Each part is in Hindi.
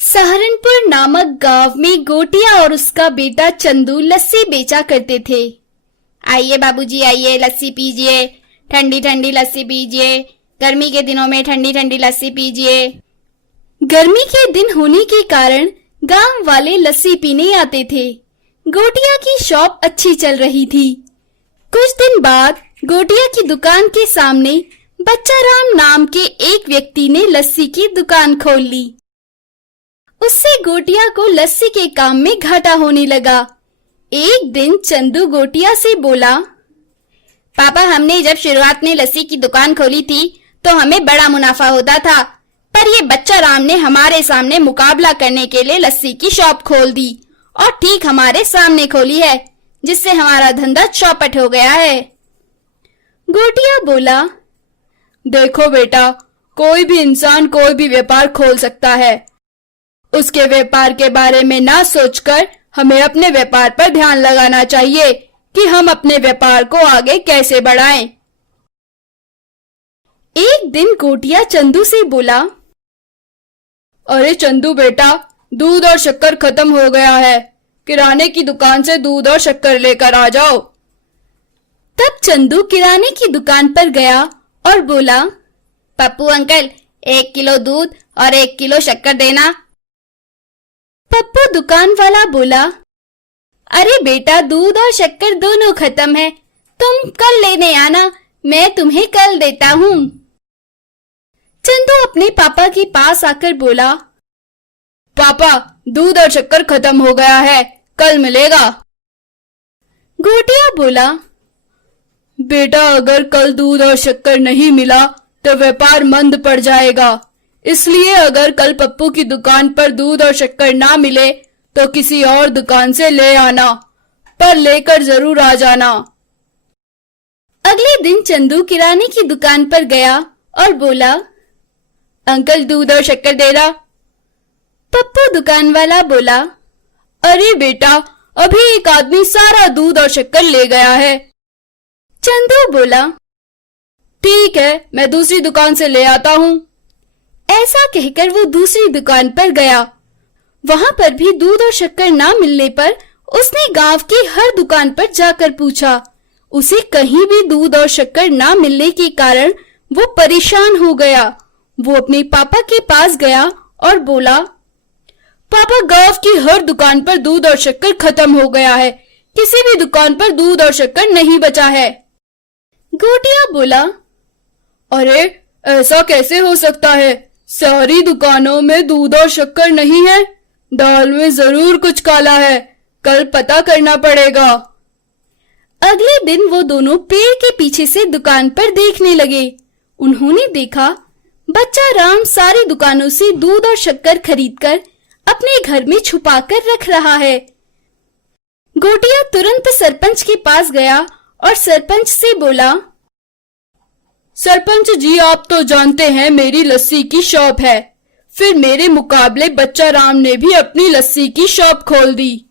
सहारनपुर नामक गांव में गोटिया और उसका बेटा चंदू लस्सी बेचा करते थे। आइए बाबूजी, आइए लस्सी पीजिए, ठंडी ठंडी लस्सी पीजिए, गर्मी के दिनों में ठंडी ठंडी लस्सी पीजिए। गर्मी के दिन होने के कारण गांव वाले लस्सी पीने आते थे। गोटिया की शॉप अच्छी चल रही थी। कुछ दिन बाद गोटिया की दुकान के सामने बच्चा राम नाम के एक व्यक्ति ने लस्सी की दुकान खोल ली। उससे गोटिया को लस्सी के काम में घाटा होने लगा। एक दिन चंदू गोटिया से बोला, पापा, हमने जब शुरुआत में लस्सी की दुकान खोली थी तो हमें बड़ा मुनाफा होता था, पर ये बच्चा राम ने हमारे सामने मुकाबला करने के लिए लस्सी की शॉप खोल दी और ठीक हमारे सामने खोली है, जिससे हमारा धंधा चौपट हो गया है। गोटिया बोला, देखो बेटा, कोई भी इंसान कोई भी व्यापार खोल सकता है। उसके व्यापार के बारे में ना सोचकर हमें अपने व्यापार पर ध्यान लगाना चाहिए कि हम अपने व्यापार को आगे कैसे बढ़ाएं। एक दिन गोटिया चंदू से बोला, अरे चंदू बेटा, दूध और शक्कर खत्म हो गया है, किराने की दुकान से दूध और शक्कर लेकर आ जाओ। तब चंदू किराने की दुकान पर गया और बोला, पप्पू अंकल, 1 किलो दूध और 1 किलो शक्कर देना। पप्पू दुकान वाला बोला, अरे बेटा, दूध और शक्कर दोनों खत्म है, तुम कल लेने आना, मैं तुम्हें कल देता हूँ। चंदू अपने पापा के पास आकर बोला, पापा, दूध और शक्कर खत्म हो गया है, कल मिलेगा। गोटिया बोला, बेटा, अगर कल दूध और शक्कर नहीं मिला तो व्यापार मंद पड़ जाएगा, इसलिए अगर कल पप्पू की दुकान पर दूध और शक्कर ना मिले तो किसी और दुकान से ले आना, पर लेकर जरूर आ जाना। अगले दिन चंदू किराने की दुकान पर गया और बोला, अंकल, दूध और शक्कर देना। पप्पू दुकान वाला बोला, अरे बेटा, अभी एक आदमी सारा दूध और शक्कर ले गया है। चंदू बोला, ठीक है, मैं दूसरी दुकान से ले आता हूँ। ऐसा कहकर वो दूसरी दुकान पर गया। वहां पर भी दूध और शक्कर ना मिलने पर उसने गांव की हर दुकान पर जाकर पूछा। उसे कहीं भी दूध और शक्कर ना मिलने के कारण वो परेशान हो गया। वो अपने पापा के पास गया और बोला, पापा, गांव की हर दुकान पर दूध और शक्कर खत्म हो गया है, किसी भी दुकान पर दूध और शक्कर नहीं बचा है। गोटिया बोला, अरे ऐसा कैसे हो सकता है, सारी दुकानों में दूध और शक्कर नहीं है, दाल में जरूर कुछ काला है, कल पता करना पड़ेगा। अगले दिन वो दोनों पेड़ के पीछे से दुकान पर देखने लगे। उन्होंने देखा बच्चा राम सारी दुकानों से दूध और शक्कर खरीदकर अपने घर में छुपाकर रख रहा है। गोटिया तुरंत सरपंच के पास गया और सरपंच से बोला, सरपंच जी, आप तो जानते हैं मेरी लस्सी की शॉप है, फिर मेरे मुकाबले बच्चा राम ने भी अपनी लस्सी की शॉप खोल दी।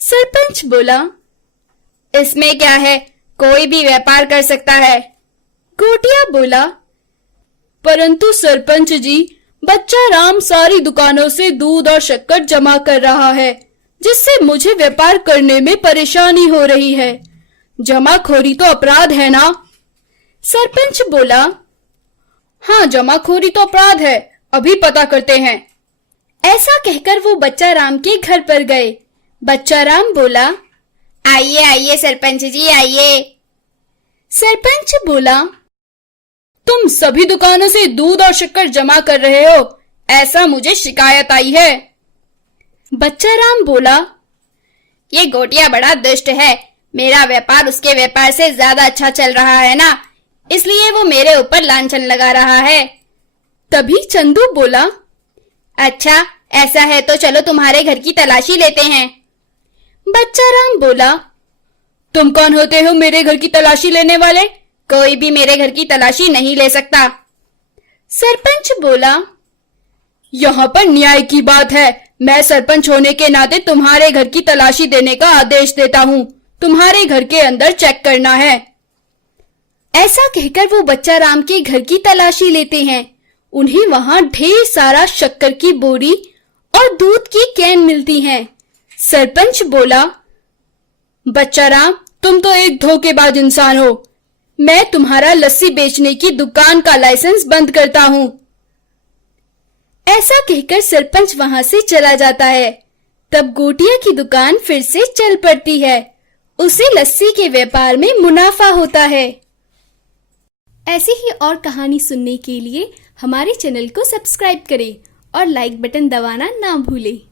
सरपंच बोला, इसमें क्या है, कोई भी व्यापार कर सकता है। गोटिया बोला, परंतु सरपंच जी, बच्चा राम सारी दुकानों से दूध और शक्कर जमा कर रहा है, जिससे मुझे व्यापार करने में परेशानी हो रही है। जमाखोरी तो अपराध है ना? सरपंच बोला, हाँ, जमाखोरी तो अपराध है, अभी पता करते हैं। ऐसा कहकर वो बच्चा राम के घर पर गए। बच्चा राम बोला, आइए आइए सरपंच जी, आइए। सरपंच बोला, तुम सभी दुकानों से दूध और शक्कर जमा कर रहे हो, ऐसा मुझे शिकायत आई है। बच्चा राम बोला, ये गोटिया बड़ा दुष्ट है, मेरा व्यापार उसके व्यापार से ज्यादा अच्छा चल रहा है ना, इसलिए वो मेरे ऊपर लांछन लगा रहा है। तभी चंदू बोला, अच्छा ऐसा है तो चलो तुम्हारे घर की तलाशी लेते हैं। बच्चा राम बोला, तुम कौन होते हो मेरे घर की तलाशी लेने वाले? कोई भी मेरे घर की तलाशी नहीं ले सकता। सरपंच बोला, यहाँ पर न्याय की बात है, मैं सरपंच होने के नाते तुम्हारे घर की तलाशी देने का आदेश देता हूँ, तुम्हारे घर के अंदर चेक करना है। ऐसा कहकर वो बच्चा राम के घर की तलाशी लेते हैं। उन्हें वहां ढेर सारा शक्कर की बोरी और दूध की कैन मिलती हैं। सरपंच बोला, बच्चा राम, तुम तो एक धोखेबाज इंसान हो। मैं तुम्हारा लस्सी बेचने की दुकान का लाइसेंस बंद करता हूँ। ऐसा कहकर सरपंच वहां से चला जाता है। तब गोटिया की दुकान फिर से चल पड़ती है। उसे लस्सी के व्यापार में मुनाफा होता है। ऐसी ही और कहानी सुनने के लिए हमारे चैनल को सब्सक्राइब करें और लाइक बटन दबाना ना भूलें।